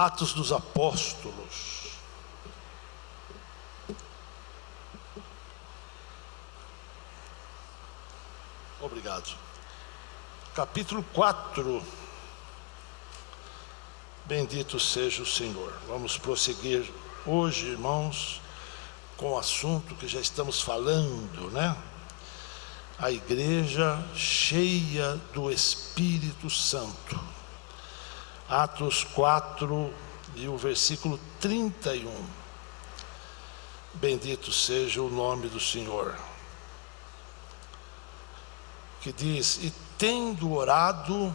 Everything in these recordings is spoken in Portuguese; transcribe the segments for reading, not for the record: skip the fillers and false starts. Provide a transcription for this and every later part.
Atos dos Apóstolos. Obrigado. Capítulo 4. Bendito seja o Senhor. Vamos prosseguir hoje, irmãos, com o assunto que já estamos falando, né? A igreja cheia do Espírito Santo. Atos 4 e o versículo 31. Bendito seja o nome do Senhor. Que diz: e tendo orado,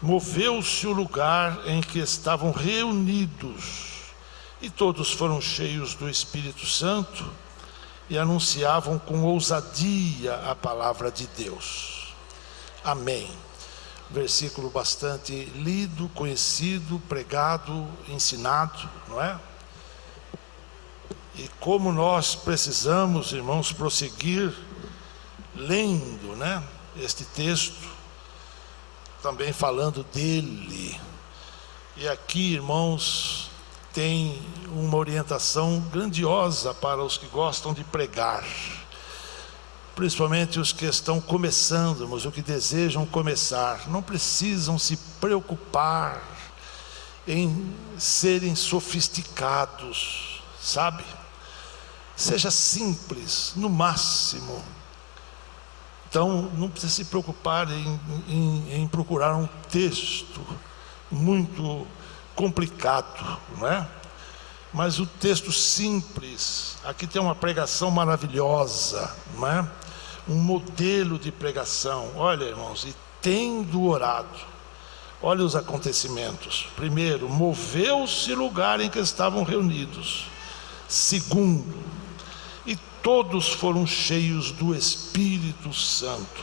moveu-se o lugar em que estavam reunidos, e todos foram cheios do Espírito Santo e anunciavam com ousadia a palavra de Deus. Amém. Versículo bastante lido, conhecido, pregado, ensinado, não é? E como nós precisamos, irmãos, prosseguir lendo, né, este texto, também falando dele. E aqui, irmãos, tem uma orientação grandiosa para os que gostam de pregar, principalmente os que estão começando, mas os que desejam começar. Não precisam se preocupar em serem sofisticados, sabe? Seja simples, no máximo. Então, não precisa se preocupar em procurar um texto muito complicado, não é? Mas o texto simples, aqui tem uma pregação maravilhosa, não é? Um modelo de pregação. Olha, irmãos, e tendo orado, olha os acontecimentos. Primeiro, moveu-se o lugar em que estavam reunidos. Segundo, e todos foram cheios do Espírito Santo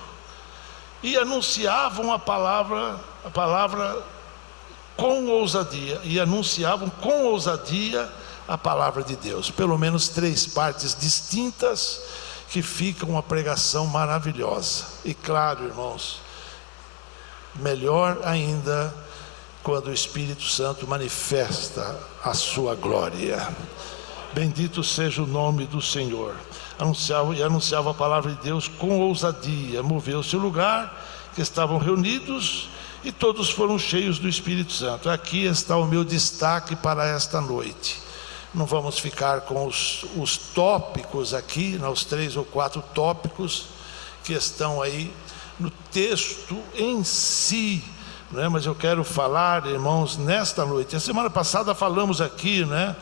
e anunciavam a palavra com ousadia, a palavra de Deus. Pelo menos 3 partes distintas que ficam uma pregação maravilhosa. E claro, irmãos, melhor ainda quando o Espírito Santo manifesta a sua glória. Bendito seja o nome do Senhor. Anunciava a palavra de Deus com ousadia. Moveu-se o lugar que estavam reunidos e todos foram cheios do Espírito Santo. Aqui está o meu destaque para esta noite. Não vamos ficar com os tópicos aqui, os 3 ou 4 tópicos que estão aí no texto em si, né? Mas eu quero falar, irmãos, nesta noite. A semana passada falamos aqui, né?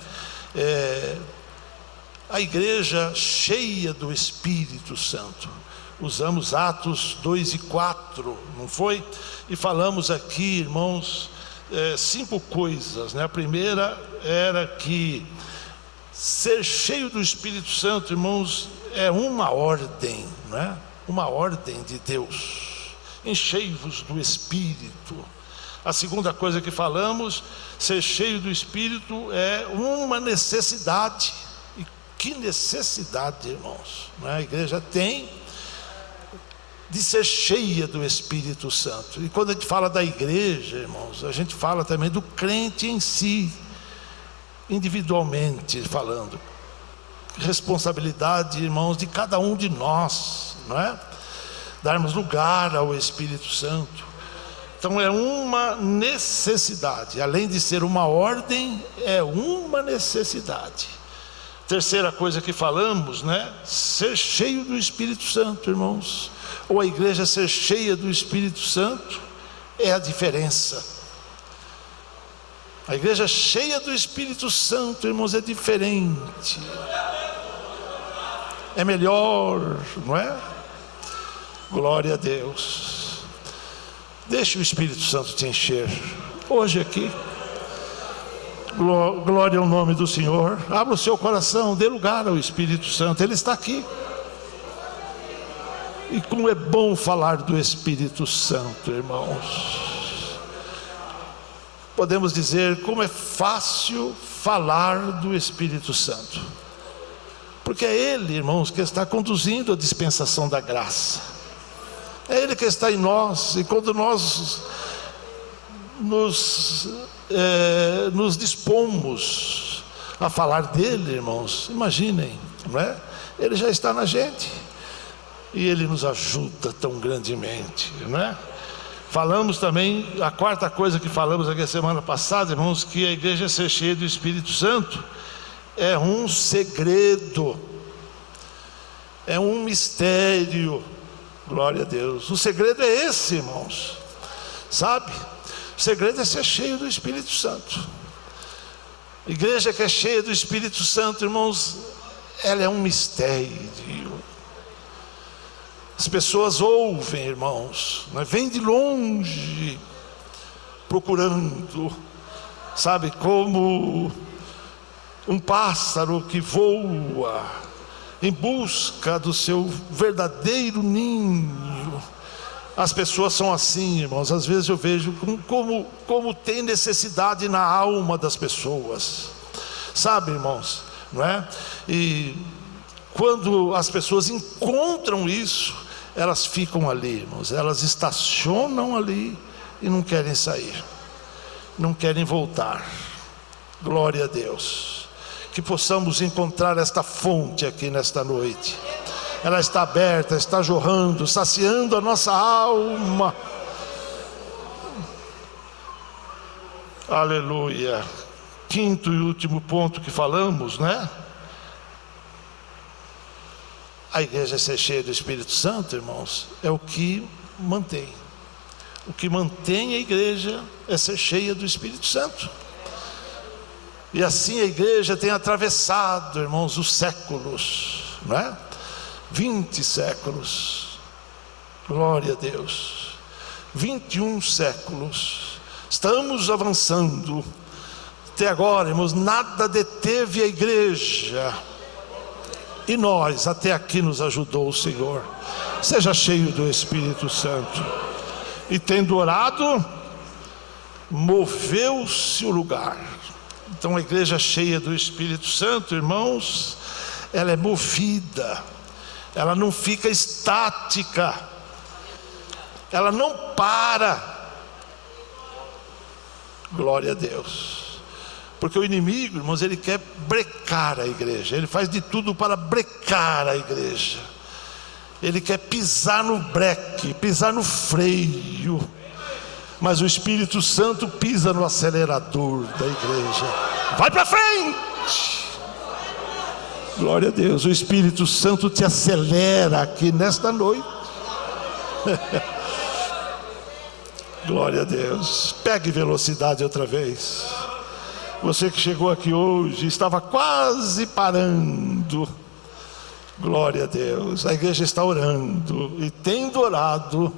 A igreja cheia do Espírito Santo. Usamos Atos 2 e 4, não foi? E falamos aqui, irmãos, 5 coisas, né? A primeira era que ser cheio do Espírito Santo, irmãos, é uma ordem, não é? Uma ordem de Deus. Enchei-vos do Espírito. A segunda coisa que falamos, ser cheio do Espírito é uma necessidade. E que necessidade, irmãos, não é? A igreja tem de ser cheia do Espírito Santo. E quando a gente fala da igreja, irmãos, a gente fala também do crente em si, individualmente falando. Responsabilidade, irmãos, de cada um de nós, não é? Darmos lugar ao Espírito Santo. Então é uma necessidade, além de ser uma ordem, é uma necessidade. Terceira coisa que falamos, né? Ser cheio do Espírito Santo, irmãos. Ou a igreja ser cheia do Espírito Santo é a diferença. A igreja cheia do Espírito Santo, irmãos, é diferente. É melhor, não é? Glória a Deus. Deixe o Espírito Santo te encher hoje aqui. Glória ao nome do Senhor. Abra o seu coração, dê lugar ao Espírito Santo. Ele está aqui. E como é bom falar do Espírito Santo, irmãos. Podemos dizer como é fácil falar do Espírito Santo, porque é Ele, irmãos, que está conduzindo a dispensação da graça. É Ele que está em nós. E quando nós nos dispomos a falar dele, irmãos, imaginem, não é? Ele já está na gente e ele nos ajuda tão grandemente, não é? Falamos também, a quarta coisa que falamos aqui a semana passada, irmãos, que a igreja ser cheia do Espírito Santo é um segredo, é um mistério. Glória a Deus. O segredo é esse, irmãos, sabe? O segredo é ser cheio do Espírito Santo. Igreja que é cheia do Espírito Santo, irmãos, ela é um mistério. As pessoas ouvem, irmãos, mas vêm de longe, procurando, sabe, como um pássaro que voa em busca do seu verdadeiro ninho. As pessoas são assim, irmãos. Às vezes eu vejo como tem necessidade na alma das pessoas, sabe, irmãos, não é? E quando as pessoas encontram isso, elas ficam ali, irmãos, elas estacionam ali e não querem sair, não querem voltar. Glória a Deus. Que possamos encontrar esta fonte aqui nesta noite. Ela está aberta, está jorrando, saciando a nossa alma. Aleluia. Quinto e último ponto que falamos, né? A igreja ser cheia do Espírito Santo, irmãos, é o que mantém. O que mantém a igreja é ser cheia do Espírito Santo. E assim a igreja tem atravessado, irmãos, os séculos, não é? 20 séculos, glória a Deus, 21 séculos, estamos avançando. Até agora, irmãos, nada deteve a igreja. E nós, até aqui nos ajudou o Senhor. Seja cheio do Espírito Santo. E tendo orado, moveu-se o lugar. Então a igreja cheia do Espírito Santo, irmãos, ela é movida. Ela não fica estática. Ela não para. Glória a Deus. Porque o inimigo, irmãos, ele quer brecar a igreja. Ele faz de tudo para brecar a igreja. Ele quer pisar no breque, pisar no freio. Mas o Espírito Santo pisa no acelerador da igreja. Vai para frente! Glória a Deus. O Espírito Santo te acelera aqui nesta noite. Glória a Deus. Pegue velocidade outra vez. Você que chegou aqui hoje, estava quase parando. Glória a Deus. A igreja está orando. E tendo orado,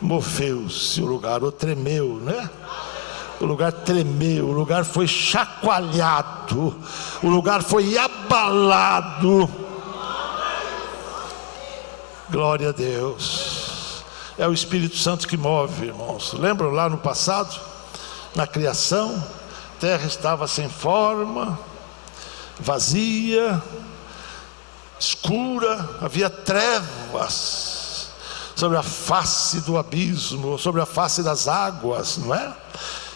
moveu-se o lugar, ou tremeu, né? O lugar tremeu, o lugar foi chacoalhado, o lugar foi abalado. Glória a Deus. É o Espírito Santo que move, irmãos. Lembram lá no passado, na criação? A terra estava sem forma, vazia, escura, havia trevas sobre a face do abismo, sobre a face das águas, não é?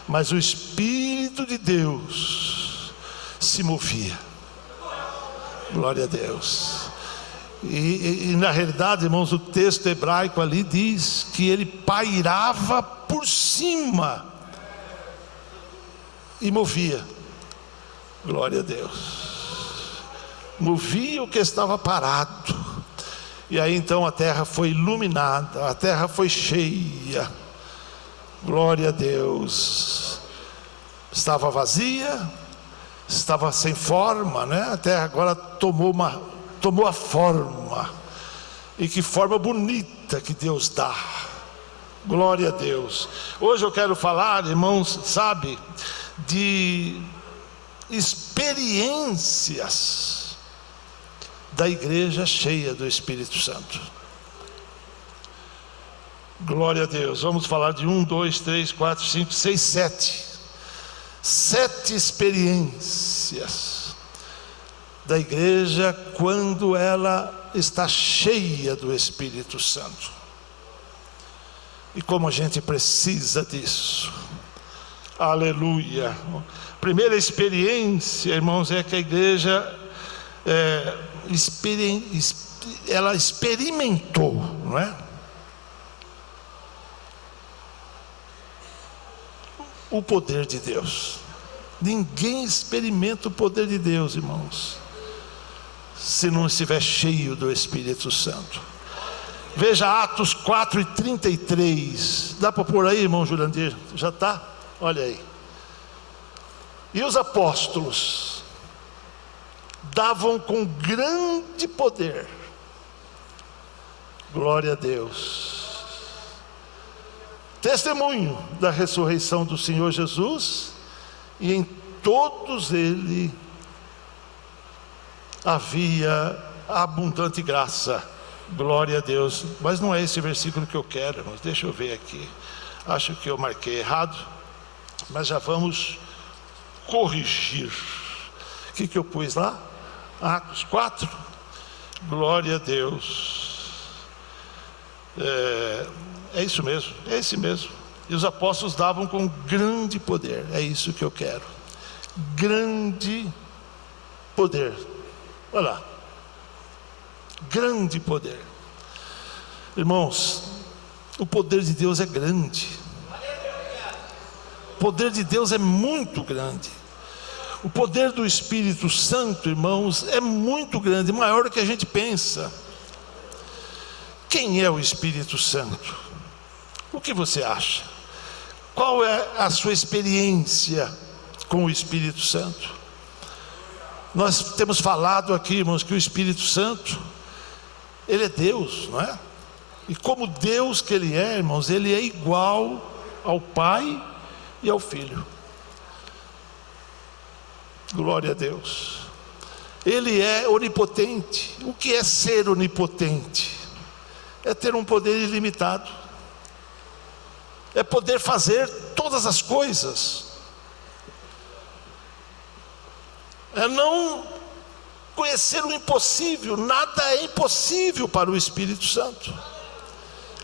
Mas o Espírito de Deus se movia. Glória a Deus. E na realidade, irmãos, o texto hebraico ali diz que ele pairava por cima e movia. Glória a Deus. Movia o que estava parado. E aí então a terra foi iluminada, a terra foi cheia. Glória a Deus. Estava vazia, estava sem forma, né? A terra agora tomou a forma. E que forma bonita que Deus dá. Glória a Deus. Hoje eu quero falar, irmãos, sabe, de experiências da igreja cheia do Espírito Santo. Glória a Deus. Vamos falar de 1, 2, 3, 4, 5, 6, 7. 7 experiências da igreja quando ela está cheia do Espírito Santo. E como a gente precisa disso. Aleluia. Primeira experiência, irmãos, é que a igreja ela experimentou, não é? O poder de Deus. Ninguém experimenta o poder de Deus, irmãos, se não estiver cheio do Espírito Santo. Veja Atos 4:33. Dá para pôr aí, irmão Jurandir? Já está? Olha aí. E os apóstolos davam com grande poder, glória a Deus, testemunho da ressurreição do Senhor Jesus, e em todos eles havia abundante graça, glória a Deus. Mas não é esse versículo que eu quero, irmãos. Deixa eu ver aqui, acho que eu marquei errado, mas já vamos corrigir. O que eu pus lá? Atos 4, glória a Deus. É isso mesmo, é esse mesmo. E os apóstolos davam com grande poder. É isso que eu quero, grande poder. Olha lá, grande poder. Irmãos, o poder de Deus é grande. O poder de Deus é muito grande. O poder do Espírito Santo, irmãos, é muito grande, maior do que a gente pensa. Quem é o Espírito Santo? O que você acha? Qual é a sua experiência com o Espírito Santo? Nós temos falado aqui, irmãos, que o Espírito Santo, ele é Deus, não é? E como Deus que ele é, irmãos, ele é igual ao Pai e ao Filho. Glória a Deus. Ele é onipotente. O que é ser onipotente? É ter um poder ilimitado, é poder fazer todas as coisas, é não conhecer o impossível. Nada é impossível para o Espírito Santo.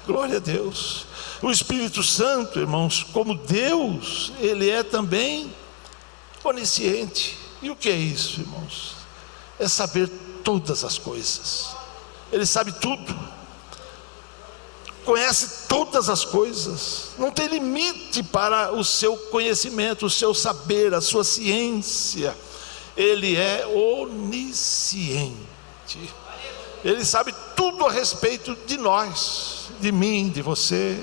Glória a Deus. O Espírito Santo, irmãos, como Deus, ele é também onisciente. E o que é isso, irmãos? É saber todas as coisas. Ele sabe tudo, conhece todas as coisas, não tem limite para o seu conhecimento, o seu saber, a sua ciência. Ele é onisciente. Ele sabe tudo a respeito de nós, de mim, de você,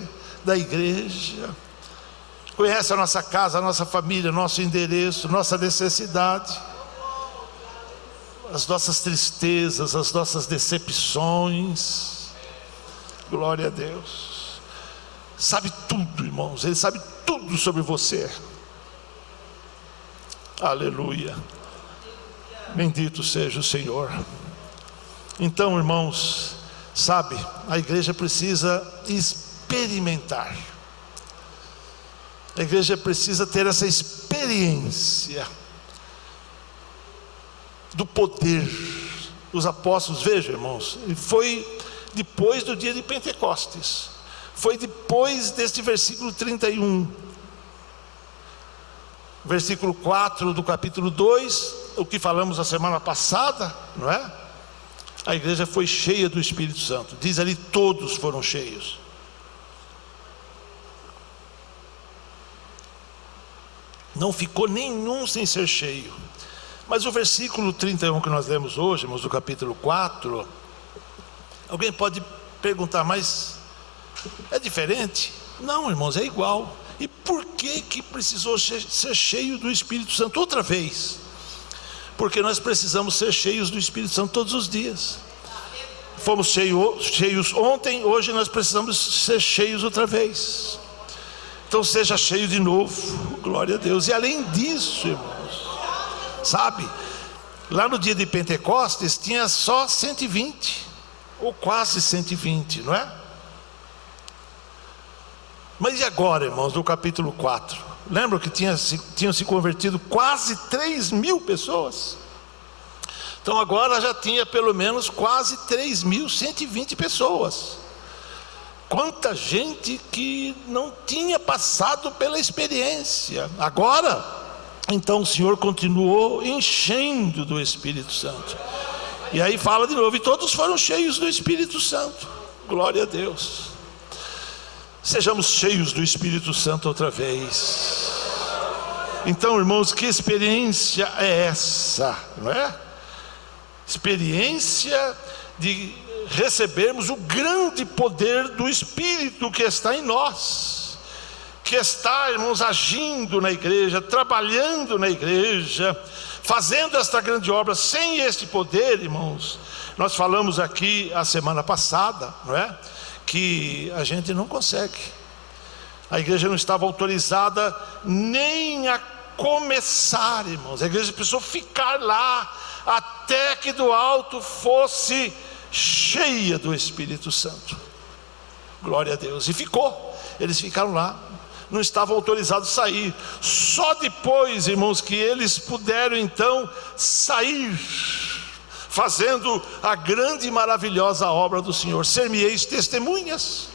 da igreja. Conhece a nossa casa, a nossa família, nosso endereço, nossa necessidade, as nossas tristezas, as nossas decepções. Glória a Deus. Sabe tudo, irmãos. Ele sabe tudo sobre você. Aleluia. Bendito seja o Senhor. Então, irmãos, sabe, a igreja precisa experimentar. A igreja precisa ter essa experiência do poder. Os apóstolos, vejam, irmãos, foi depois do dia de Pentecostes, foi depois deste versículo 31, versículo 4 do capítulo 2, o que falamos a semana passada, não é? A igreja foi cheia do Espírito Santo, diz ali, todos foram cheios. Não ficou nenhum sem ser cheio. Mas o versículo 31 que nós lemos hoje, irmãos, do capítulo 4, alguém pode perguntar, mas é diferente? Não, irmãos, é igual. E por que precisou ser cheio do Espírito Santo outra vez? Porque nós precisamos ser cheios do Espírito Santo todos os dias. Fomos cheios ontem, hoje nós precisamos ser cheios outra vez. Então seja cheio de novo, glória a Deus. E além disso, irmãos, sabe, lá no dia de Pentecostes tinha só 120, ou quase 120, não é? Mas e agora, irmãos, no capítulo 4? Lembram que tinham se convertido quase 3.000 pessoas? Então agora já tinha pelo menos quase 3.120 pessoas Quanta gente que não tinha passado pela experiência. Agora, então o Senhor continuou enchendo do Espírito Santo. E aí fala de novo, e todos foram cheios do Espírito Santo. Glória a Deus. Sejamos cheios do Espírito Santo outra vez. Então, irmãos, que experiência é essa, não é? Experiência de recebermos o grande poder do Espírito que está em nós, que está, irmãos, agindo na igreja, trabalhando na igreja, fazendo esta grande obra. Sem este poder, irmãos, nós falamos aqui a semana passada, não é? Que a gente não consegue. A igreja não estava autorizada nem a começar, irmãos. A igreja precisou ficar lá até que do alto fosse cheia do Espírito Santo. Glória a Deus. E ficou. Eles ficaram lá. Não estavam autorizados a sair. Só depois, irmãos, que eles puderam então sair, fazendo a grande e maravilhosa obra do Senhor. Ser-me-eis testemunhas.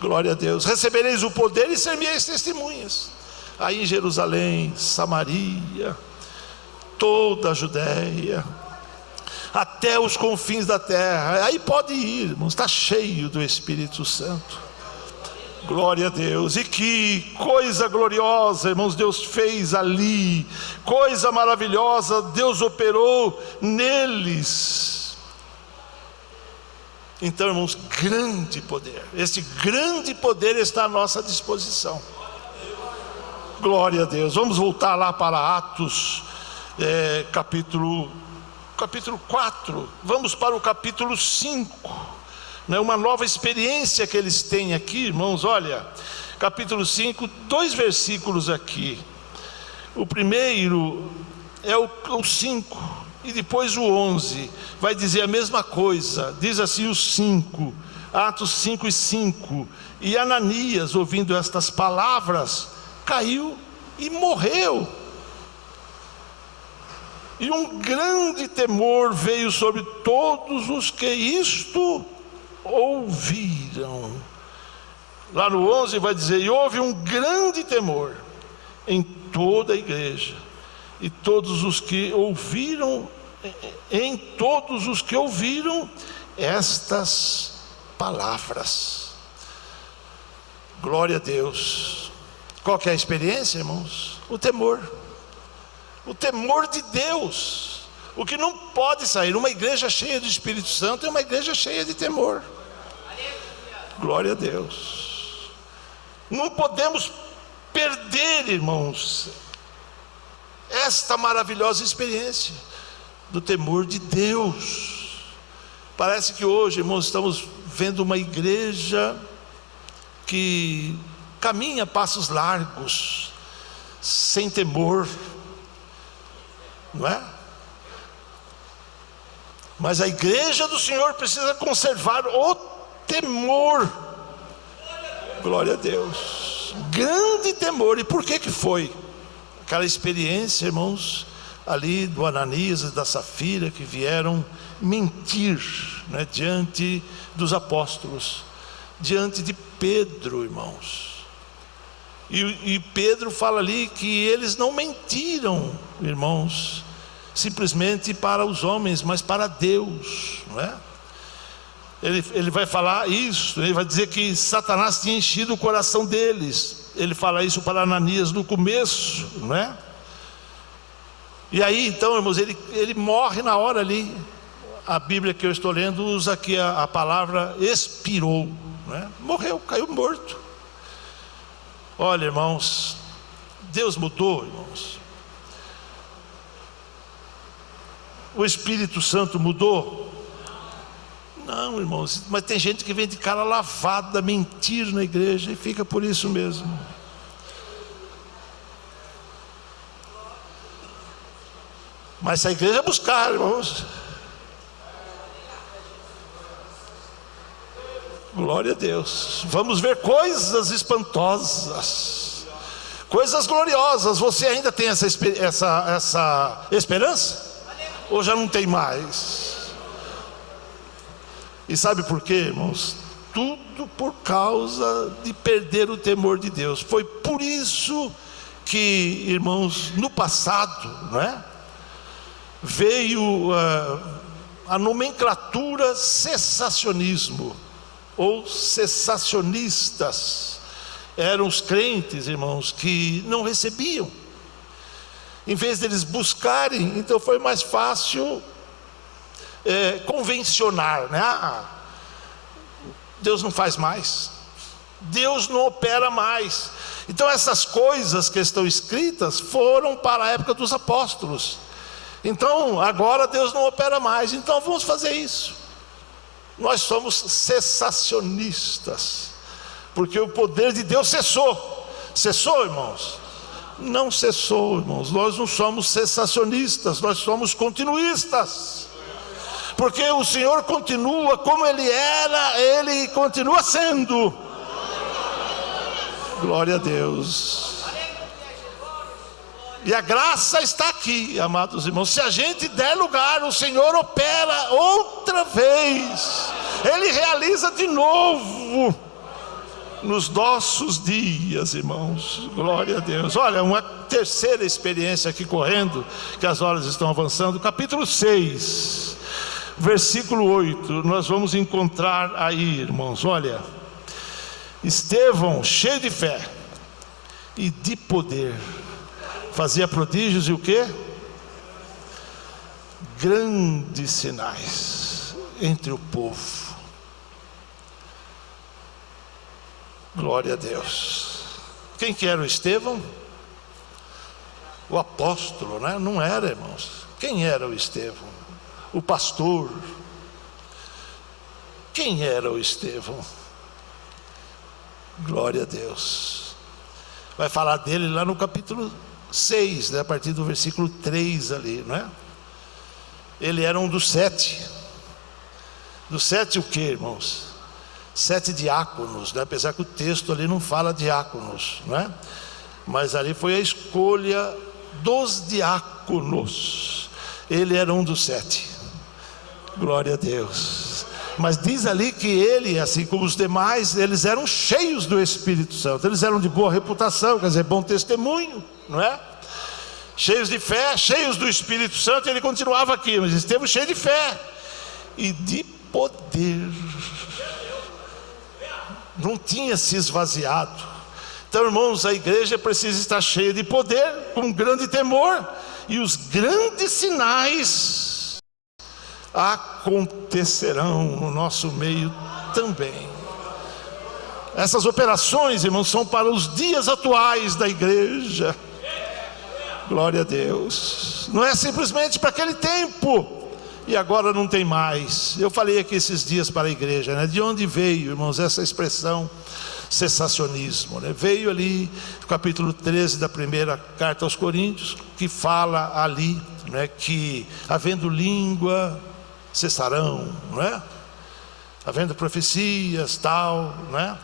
Glória a Deus. Recebereis o poder e ser-me-eis testemunhas. Aí em Jerusalém, Samaria, toda a Judéia, até os confins da terra. Aí pode ir, irmãos, está cheio do Espírito Santo. Glória a Deus. E que coisa gloriosa, irmãos, Deus fez ali. Coisa maravilhosa Deus operou neles. Então, irmãos, grande poder. Esse grande poder está à nossa disposição. Glória a Deus. Vamos voltar lá para Atos, capítulo 4. Vamos para o capítulo 5. Uma nova experiência que eles têm aqui, irmãos. Olha, capítulo 5, 2 versículos aqui. O primeiro é o 5 e depois o 11 vai dizer a mesma coisa. Diz assim o 5, Atos 5 e 5: e Ananias, ouvindo estas palavras, caiu e morreu. E um grande temor veio sobre todos os que isto ouviram. Lá no 11 vai dizer: e houve um grande temor em toda a igreja, e todos os que ouviram, estas palavras. Glória a Deus. Qual que é a experiência, irmãos? O temor de Deus. O que não pode sair, uma igreja cheia do Espírito Santo é uma igreja cheia de temor. Glória a Deus. Não podemos perder, irmãos, esta maravilhosa experiência do temor de Deus. Parece que hoje, irmãos, estamos vendo uma igreja que caminha passos largos, sem temor, não é? Mas a igreja do Senhor precisa conservar o temor. Glória a Deus. Grande temor. E por que foi? Aquela experiência, irmãos, ali do Ananias e da Safira, que vieram mentir, né, diante dos apóstolos, diante de Pedro, irmãos. E Pedro fala ali que eles não mentiram, irmãos, simplesmente para os homens, mas para Deus, não é? Ele vai falar isso, ele vai dizer que Satanás tinha enchido o coração deles. Ele fala isso para Ananias no começo, não é? E aí então, irmãos, ele morre na hora ali. A Bíblia que eu estou lendo usa aqui a palavra expirou, não é? Morreu, caiu morto. Olha, irmãos, Deus mudou, irmãos. O Espírito Santo mudou? Não, irmãos, mas tem gente que vem de cara lavada, mentir na igreja e fica por isso mesmo. Mas se a igreja buscar, irmãos, glória a Deus, vamos ver coisas espantosas, coisas gloriosas. Você ainda tem essa esperança? Ou já não tem mais? E sabe por quê, irmãos? tudo por causa de perder o temor de Deus. Foi por isso que, irmãos, no passado, não é? Veio a nomenclatura cessacionismo, ou cessacionistas. Eram os crentes, irmãos, que não recebiam. Em vez deles buscarem, então foi mais fácil convencionar, né? Deus não faz mais, Deus não opera mais. Então essas coisas que estão escritas foram para a época dos apóstolos. Então agora Deus não opera mais, então vamos fazer isso. Nós somos cessacionistas, porque o poder de Deus cessou. Cessou, irmãos? Não cessou, irmãos. Nós não somos cessacionistas, nós somos continuistas. Porque o Senhor continua como Ele era, Ele continua sendo. Glória a Deus. E a graça está aqui, amados irmãos. Se a gente der lugar, o Senhor opera outra vez. Ele realiza de novo nos nossos dias, irmãos. Glória a Deus. Olha, uma terceira experiência aqui correndo, que as horas estão avançando. Capítulo 6, versículo 8. Nós vamos encontrar aí, irmãos, olha, Estevão, cheio de fé e de poder, fazia prodígios e o quê? Grandes sinais entre o povo. Glória a Deus. Quem que era o Estevão? O apóstolo, né? Não era, irmãos. Quem era o Estevão? O pastor. Quem era o Estevão? Glória a Deus. Vai falar dele lá no capítulo 6, né? A partir do versículo 3 ali, não é? Ele era um dos 7. Dos 7 o que, irmãos? 7 diáconos, né? Apesar que o texto ali não fala diáconos, não é? Mas ali foi a escolha dos diáconos. Ele era um dos 7. Glória a Deus. Mas diz ali que ele, assim como os demais, eles eram cheios do Espírito Santo. Eles eram de boa reputação, quer dizer, bom testemunho, não é? Cheios de fé, cheios do Espírito Santo. Ele continuava aqui, mas Estevão cheio de fé e de poder. Não tinha se esvaziado. Então, irmãos, a igreja precisa estar cheia de poder, com grande temor, e os grandes sinais acontecerão no nosso meio também. Essas operações, irmãos, são para os dias atuais da igreja. Glória a Deus. Não é simplesmente para aquele tempo e agora não tem mais. Eu falei aqui esses dias para a igreja, né? De onde veio, irmãos, essa expressão cessacionismo, né? Veio ali no capítulo 13 da primeira carta aos Coríntios, que fala ali, né, que havendo língua cessarão, não é? Havendo profecias, tal, né?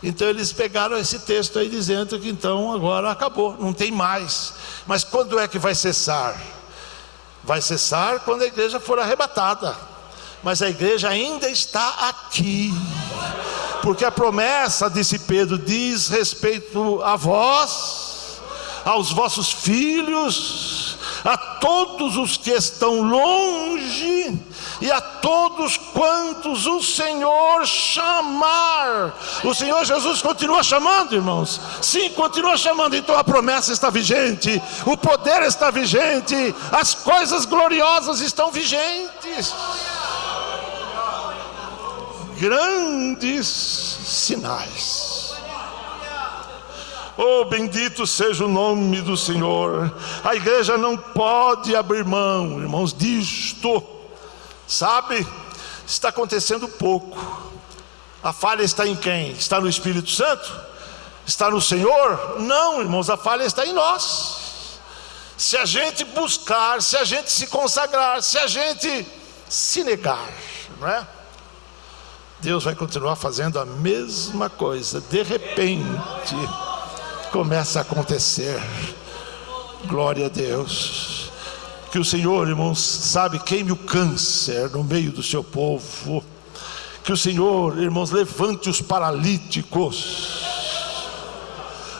Então eles pegaram esse texto aí dizendo que então agora acabou, não tem mais. Mas quando é que vai cessar? Vai cessar quando a igreja for arrebatada. Mas a igreja ainda está aqui, porque a promessa, disse Pedro, diz respeito a vós, aos vossos filhos, a todos os que estão longe e a todos quantos o Senhor chamar. O Senhor Jesus continua chamando, irmãos. Sim, continua chamando. Então a promessa está vigente, o poder está vigente, as coisas gloriosas estão vigentes. Grandes sinais. Oh, bendito seja o nome do Senhor. A igreja não pode abrir mão, irmãos, disto. Sabe, está acontecendo pouco. A falha está em quem? Está no Espírito Santo? Está no Senhor? Não, irmãos, a falha está em nós. Se a gente buscar, se a gente se consagrar, se a gente se negar, não é? Deus vai continuar fazendo a mesma coisa. De repente começa a acontecer. Glória a Deus. Que o Senhor, irmãos, sabe, queime o câncer no meio do seu povo. Que o Senhor, irmãos, levante os paralíticos.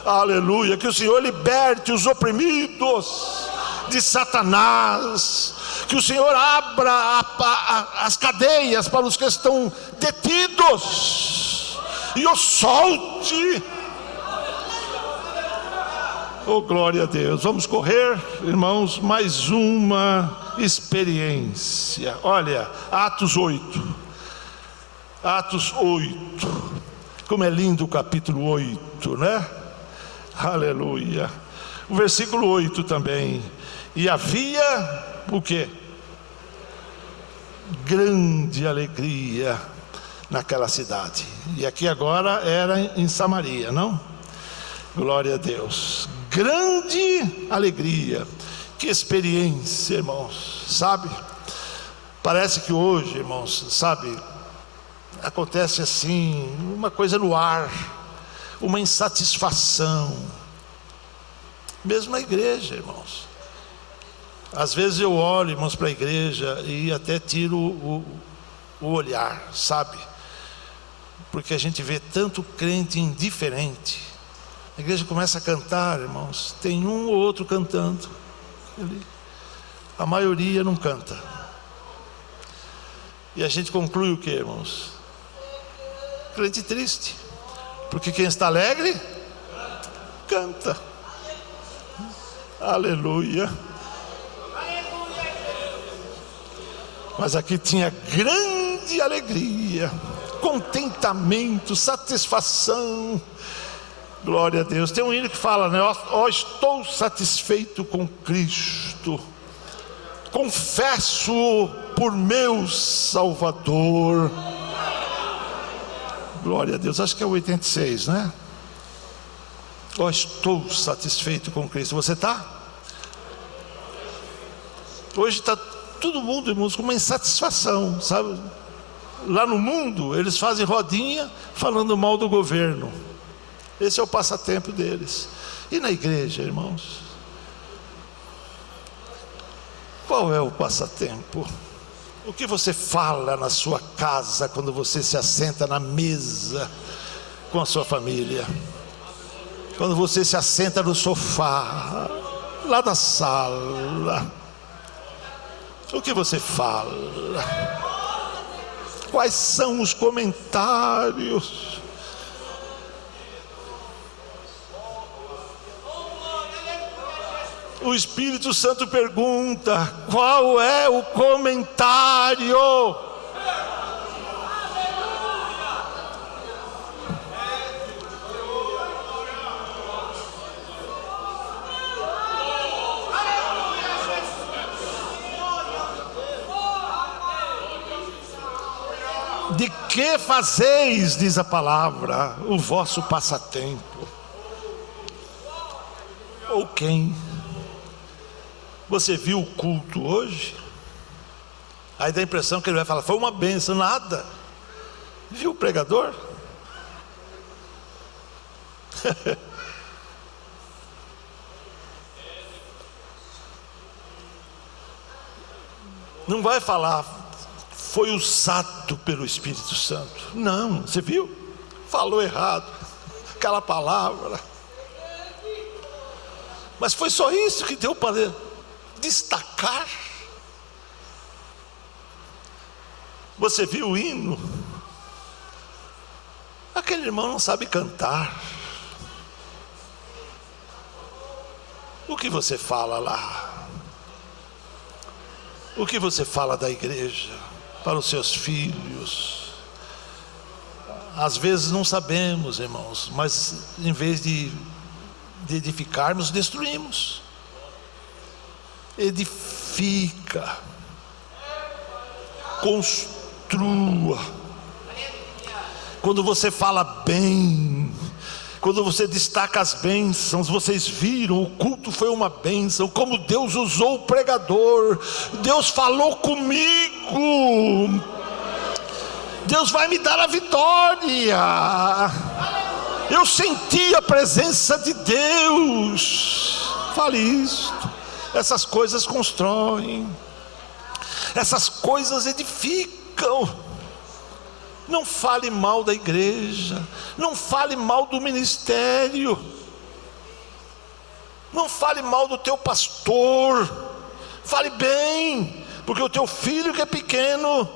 Aleluia. Que o Senhor liberte os oprimidos de Satanás. Que o Senhor abra as cadeias para os que estão detidos e os solte. Oh, glória a Deus. Vamos correr, irmãos, mais uma experiência. Olha, Atos 8. Atos 8. Como é lindo o capítulo 8, né? Aleluia. O versículo 8 também. E havia o quê? Grande alegria naquela cidade. E aqui agora era em Samaria, não? Glória a Deus. Grande alegria. Que experiência, irmãos. Sabe? Parece que hoje, irmãos, sabe, acontece assim, uma coisa no ar, uma insatisfação. Mesmo na igreja, irmãos. Às vezes eu olho, irmãos, para a igreja e até tiro o olhar, sabe? Porque a gente vê tanto crente indiferente. A igreja começa a cantar, irmãos, tem um ou outro cantando. A maioria não canta. E a gente conclui o que, irmãos? Crente triste. Porque quem está alegre, canta. Aleluia. Mas aqui tinha grande alegria, contentamento, satisfação. Glória a Deus. Tem um hino que fala, né? Ó, estou satisfeito com Cristo, confesso por meu Salvador. Glória a Deus. Acho que é o 86, né? Ó, estou satisfeito com Cristo. Você está? Hoje está todo mundo, irmãos, com uma insatisfação, sabe? Lá no mundo, eles fazem rodinha falando mal do governo. Esse é o passatempo deles. E na igreja, irmãos? Qual é o passatempo? O que você fala na sua casa quando você se assenta na mesa com a sua família? Quando você se assenta no sofá, lá da sala? O que você fala? Quais são os comentários? O Espírito Santo pergunta: qual é o comentário? De que fazeis, diz a palavra, o vosso passatempo? Ou quem? Você viu o culto hoje? Aí dá a impressão que ele vai falar, foi uma bênção. Nada. Viu o pregador? Não vai falar, foi usado pelo Espírito Santo. Não, você viu? Falou errado, aquela palavra. Mas foi só isso que deu para destacar. Você viu o hino? Aquele irmão não sabe cantar. O que você fala lá? O que você fala da igreja para os seus filhos? Às vezes não sabemos, irmãos, mas em vez de edificarmos, destruímos. Edifica, construa. Quando você fala bem, quando você destaca as bênçãos, vocês viram, o culto foi uma bênção, como Deus usou o pregador. Deus falou comigo, Deus vai me dar a vitória. Eu senti a presença de Deus. Fale isto. Essas coisas constroem, essas coisas edificam. Não fale mal da igreja, não fale mal do ministério, não fale mal do teu pastor, fale bem, porque o teu filho que é pequeno,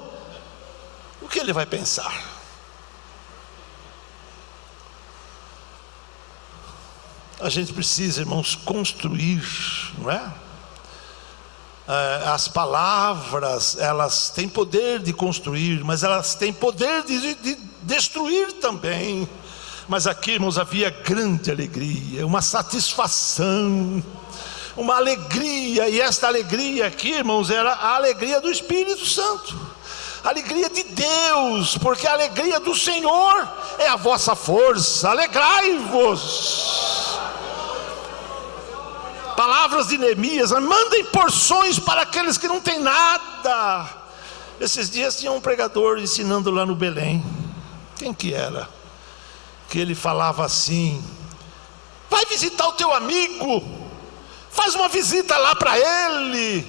o que ele vai pensar? A gente precisa, irmãos, construir, não é? As palavras, elas têm poder de construir, mas elas têm poder de destruir também. Mas aqui, irmãos, havia grande alegria, uma satisfação, uma alegria, e esta alegria aqui, irmãos, era a alegria do Espírito Santo, a alegria de Deus, porque a alegria do Senhor é a vossa força. Alegrai-vos. Palavras de Neemias: mandem porções para aqueles que não têm nada. Esses dias tinha um pregador ensinando lá no Belém. Quem que era? Que ele falava assim: vai visitar o teu amigo, faz uma visita lá para ele,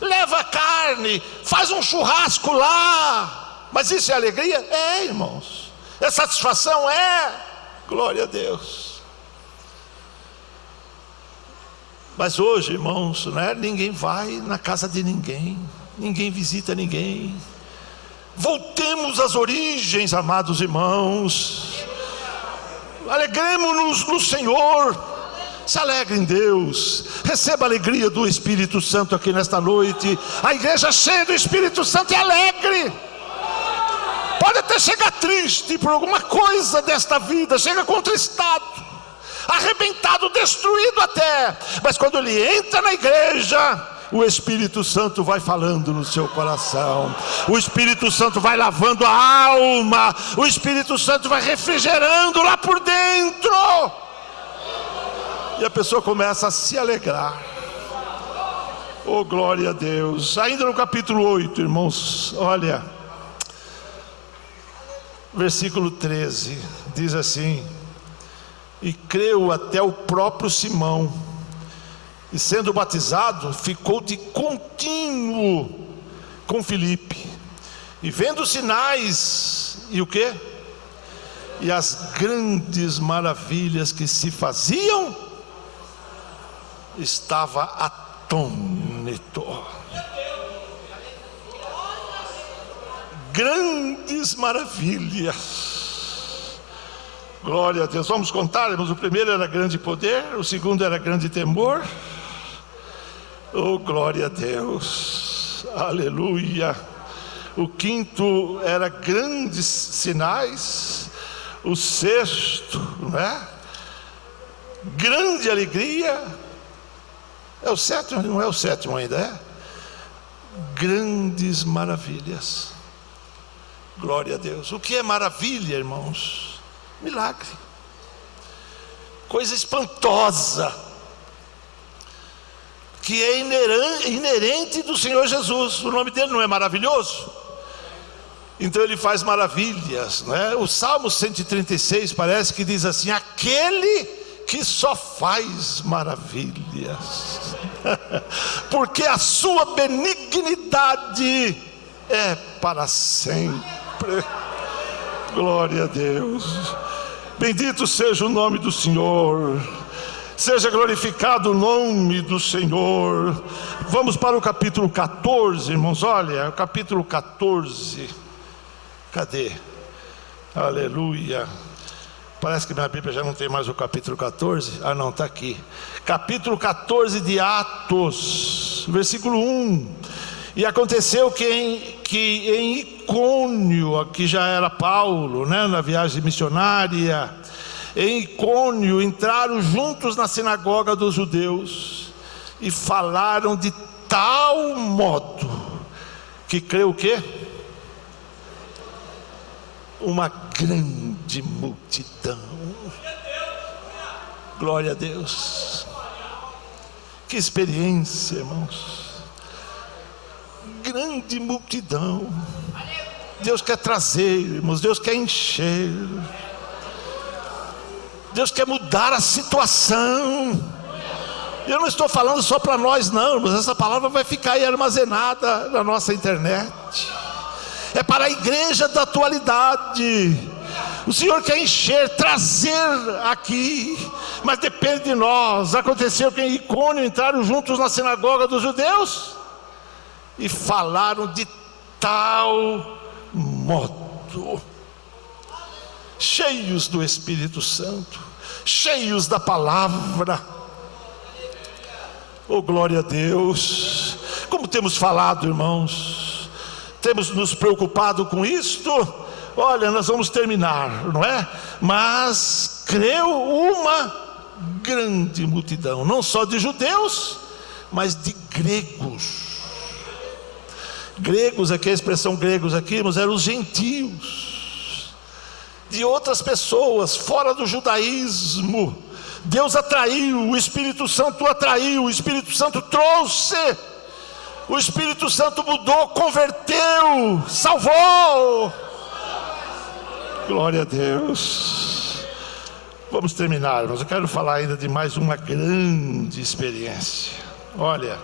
leva carne, faz um churrasco lá. Mas isso é alegria? É, irmãos. É satisfação? É. Glória a Deus. Mas hoje, irmãos, né, ninguém vai na casa de ninguém, ninguém visita ninguém. Voltemos às origens, amados irmãos. Alegremos-nos no Senhor. Se alegre em Deus. Receba a alegria do Espírito Santo aqui nesta noite. A igreja cheia do Espírito Santo é alegre. Pode até chegar triste por alguma coisa desta vida, chega contristado, arrebentado, destruído até, mas quando ele entra na igreja, o Espírito Santo vai falando no seu coração, o Espírito Santo vai lavando a alma, o Espírito Santo vai refrigerando lá por dentro, e a pessoa começa a se alegrar. Oh, glória a Deus. Ainda no capítulo 8, irmãos, olha, versículo 13, diz assim: e creu até o próprio Simão, e sendo batizado, ficou de contínuo com Filipe, e vendo os sinais, e o quê? E as grandes maravilhas que se faziam, estava atônito. Grandes maravilhas. Glória a Deus. Vamos contar, irmãos. O primeiro era grande poder, o segundo era grande temor. Oh, glória a Deus. Aleluia. O quinto era grandes sinais. O sexto, não é? Grande alegria. É o sétimo? Não é o sétimo ainda, é? Grandes maravilhas. Glória a Deus. O que é maravilha, irmãos? Milagre, coisa espantosa, que é inerente do Senhor Jesus. O nome dele não é maravilhoso? Então ele faz maravilhas, né? O Salmo 136 parece que diz assim: aquele que só faz maravilhas, porque a sua benignidade é para sempre. Glória a Deus. Bendito seja o nome do Senhor, seja glorificado o nome do Senhor. Vamos para o capítulo 14, irmãos. Olha, o capítulo 14. Cadê? Aleluia. Parece que minha Bíblia já não tem mais o capítulo 14. Ah, não, está aqui. Capítulo 14 de Atos, versículo 1. E aconteceu que em Icônio, aqui já era Paulo, né, na viagem missionária, em Icônio entraram juntos na sinagoga dos judeus e falaram de tal modo que creu o quê? Uma grande multidão. Glória a Deus. Que experiência, irmãos. Grande multidão. Deus quer trazer, irmãos, Deus quer encher, Deus quer mudar a situação. Eu não estou falando só para nós não, mas essa palavra vai ficar aí armazenada na nossa internet. é para a igreja da atualidade. O Senhor quer encher, trazer aqui, mas depende de nós. Aconteceu que em Icônio entraram juntos na sinagoga dos judeus e falaram de tal modo, cheios do Espírito Santo, cheios da palavra. Oh, glória a Deus! Como temos falado, irmãos, temos nos preocupado com isto. Olha, nós vamos terminar, não é? Mas creu uma grande multidão, não só de judeus, mas de gregos. Gregos, aqui a expressão gregos aqui, mas eram os gentios, de outras pessoas, fora do judaísmo. Deus atraiu, o Espírito Santo atraiu, o Espírito Santo trouxe, o Espírito Santo mudou, converteu, salvou. Glória a Deus. Vamos terminar, mas eu quero falar ainda de mais uma grande experiência. Olha,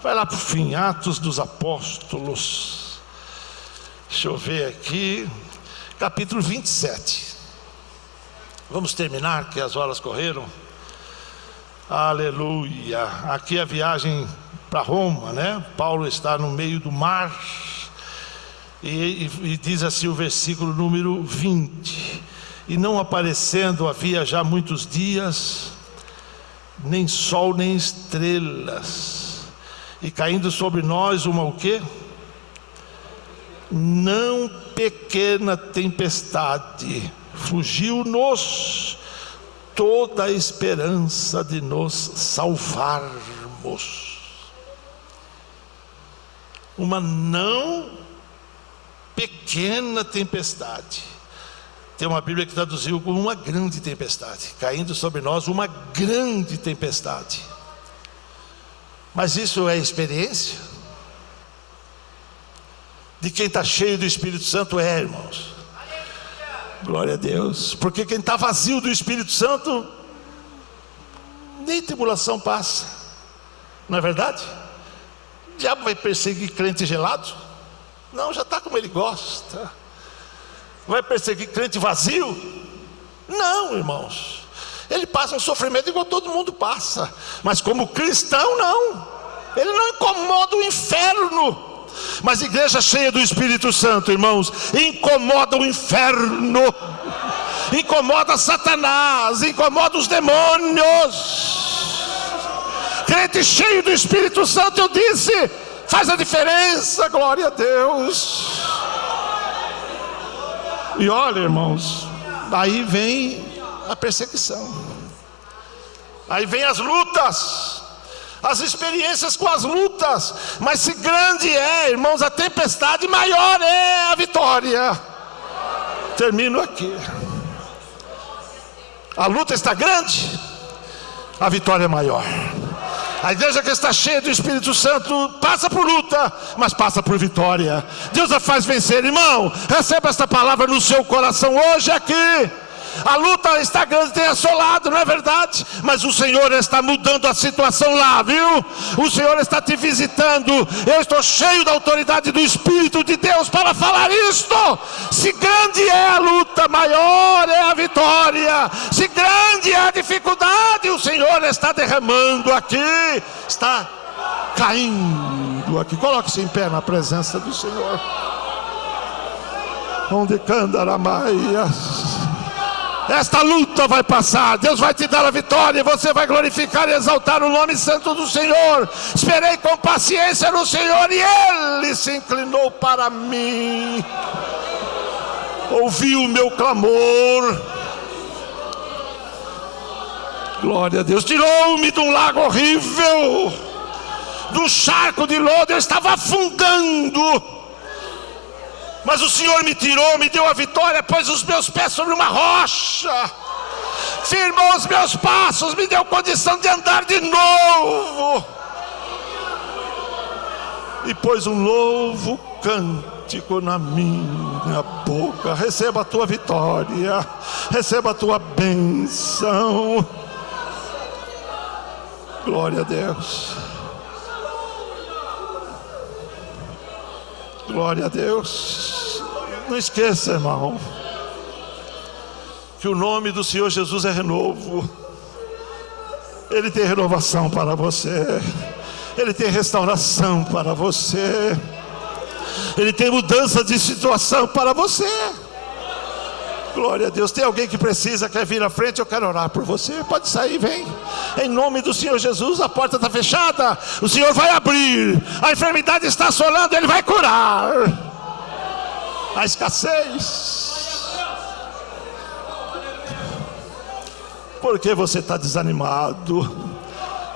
vai lá para o fim, Atos dos Apóstolos. Deixa eu ver aqui, capítulo 27. Vamos terminar, que as horas correram. Aleluia. Aqui a viagem para Roma, né? Paulo está no meio do mar. E diz assim o versículo número 20: e não aparecendo havia já muitos dias, nem sol nem estrelas, e caindo sobre nós uma o quê? Não pequena tempestade, fugiu-nos toda a esperança de nos salvarmos. Uma não pequena tempestade. Tem uma Bíblia que traduziu como uma grande tempestade, caindo sobre nós uma grande tempestade. Mas isso é experiência de quem está cheio do Espírito Santo, irmãos. Glória a Deus. Porque quem está vazio do Espírito Santo, nem tribulação passa, não é verdade? O diabo vai perseguir crente gelado? Não, já está como ele gosta. Vai perseguir crente vazio? Não, irmãos. Ele passa um sofrimento igual todo mundo passa, mas como cristão não. Ele não incomoda o inferno. Mas igreja cheia do Espírito Santo, irmãos, incomoda o inferno, incomoda Satanás, incomoda os demônios. Crente cheio do Espírito Santo, eu disse, faz a diferença. Glória a Deus. E olha, irmãos, aí vem a perseguição, aí vem as lutas, as experiências com as lutas. Mas se grande é, irmãos, a tempestade, maior é a vitória. Termino aqui. A luta está grande, a vitória é maior. A igreja que está cheia do Espírito Santo passa por luta, mas passa por vitória. Deus a faz vencer, irmão. Receba esta palavra no seu coração hoje aqui. A luta está grande, tem assolado, não é verdade? Mas o Senhor está mudando a situação lá, viu? O Senhor está te visitando. Eu estou cheio da autoridade do Espírito de Deus para falar isto. Se grande é a luta, maior é a vitória. Se grande é a dificuldade, o Senhor está derramando aqui, está caindo aqui. Coloque-se em pé na presença do Senhor. Onde candaramaias. Esta luta vai passar, Deus vai te dar a vitória, e você vai glorificar e exaltar o nome santo do Senhor. Esperei com paciência no Senhor, e Ele se inclinou para mim, ouviu o meu clamor. Glória a Deus. Tirou-me de um lago horrível, do charco de lodo, eu estava afundando. Mas o Senhor me tirou, me deu a vitória, pôs os meus pés sobre uma rocha, firmou os meus passos, me deu condição de andar de novo, e pôs um novo cântico na minha boca. Receba a tua vitória, receba a tua bênção. Glória a Deus. Glória a Deus. Não esqueça, irmão, que o nome do Senhor Jesus é renovo. Ele tem renovação para você. Ele tem restauração para você. Ele tem mudança de situação para você. Glória a Deus. Tem alguém que precisa, quer vir à frente? Eu quero orar por você. Pode sair, vem. Em nome do Senhor Jesus. A porta está fechada, o Senhor vai abrir. A enfermidade está assolando, Ele vai curar. A escassez. Por que você está desanimado?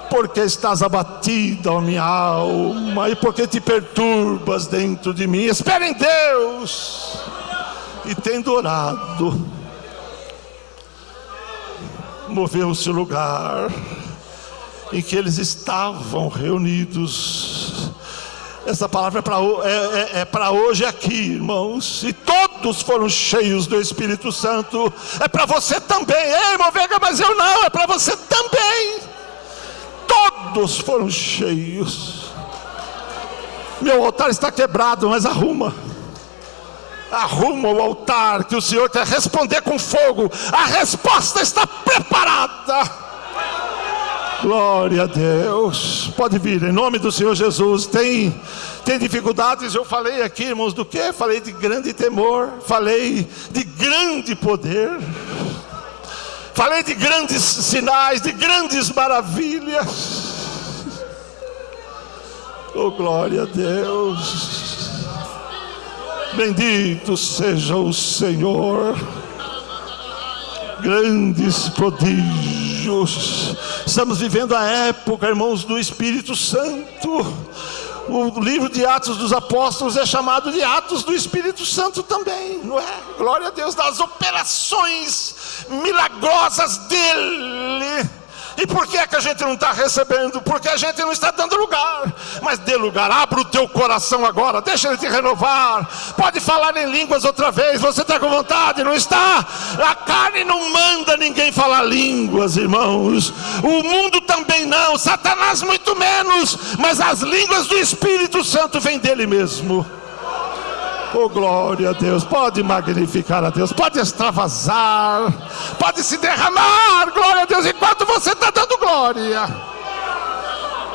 Porque estás abatida, ó minha alma, e porque te perturbas dentro de mim. Espera em Deus. E tendo orado, moveu-se o lugar em que eles estavam reunidos. Essa palavra é para hoje aqui, irmãos. E todos foram cheios do Espírito Santo. É para você também. Ei, irmão Veiga, mas eu não. É para você também. Todos foram cheios. Meu altar está quebrado, mas arruma o altar, que o Senhor quer responder com fogo. A resposta está preparada. Glória a Deus. Pode vir, em nome do Senhor Jesus. Tem dificuldades? Eu falei aqui, irmãos, do que? Falei de grande temor, falei de grande poder, falei de grandes sinais, de grandes maravilhas. Oh, glória a Deus. Bendito seja o Senhor. Grandes prodígios. Estamos vivendo a época, irmãos, do Espírito Santo. O livro de Atos dos Apóstolos é chamado de Atos do Espírito Santo também, não é? Glória a Deus, das operações milagrosas dele. E por que é que a gente não está recebendo? Porque a gente não está dando lugar. Mas dê lugar, abra o teu coração agora, deixa Ele te renovar. Pode falar em línguas outra vez, você está com vontade, não está? A carne não manda ninguém falar línguas, irmãos. O mundo também não, Satanás muito menos. Mas as línguas do Espírito Santo vêm dele mesmo. Oh, glória a Deus. Pode magnificar a Deus, pode extravasar, pode se derramar, glória a Deus, enquanto você está dando glória.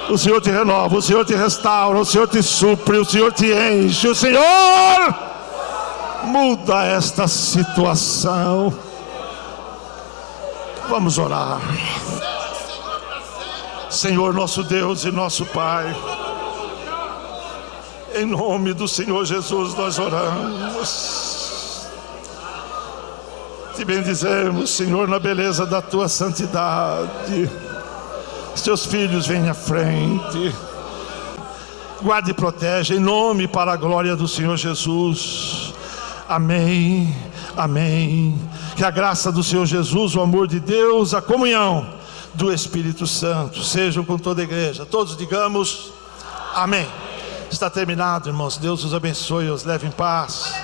O Senhor te renova, o Senhor te restaura, o Senhor te supre, o Senhor te enche, o Senhor muda esta situação. Vamos orar. Senhor nosso Deus e nosso Pai, em nome do Senhor Jesus nós oramos. Te bendizemos, Senhor, na beleza da Tua santidade. Os Teus filhos vêm à frente. Guarde e protege, em nome para a glória do Senhor Jesus. Amém, amém. Que a graça do Senhor Jesus, o amor de Deus, a comunhão do Espírito Santo sejam com toda a igreja. Todos digamos amém. Está terminado, irmãos. Deus os abençoe e os leve em paz.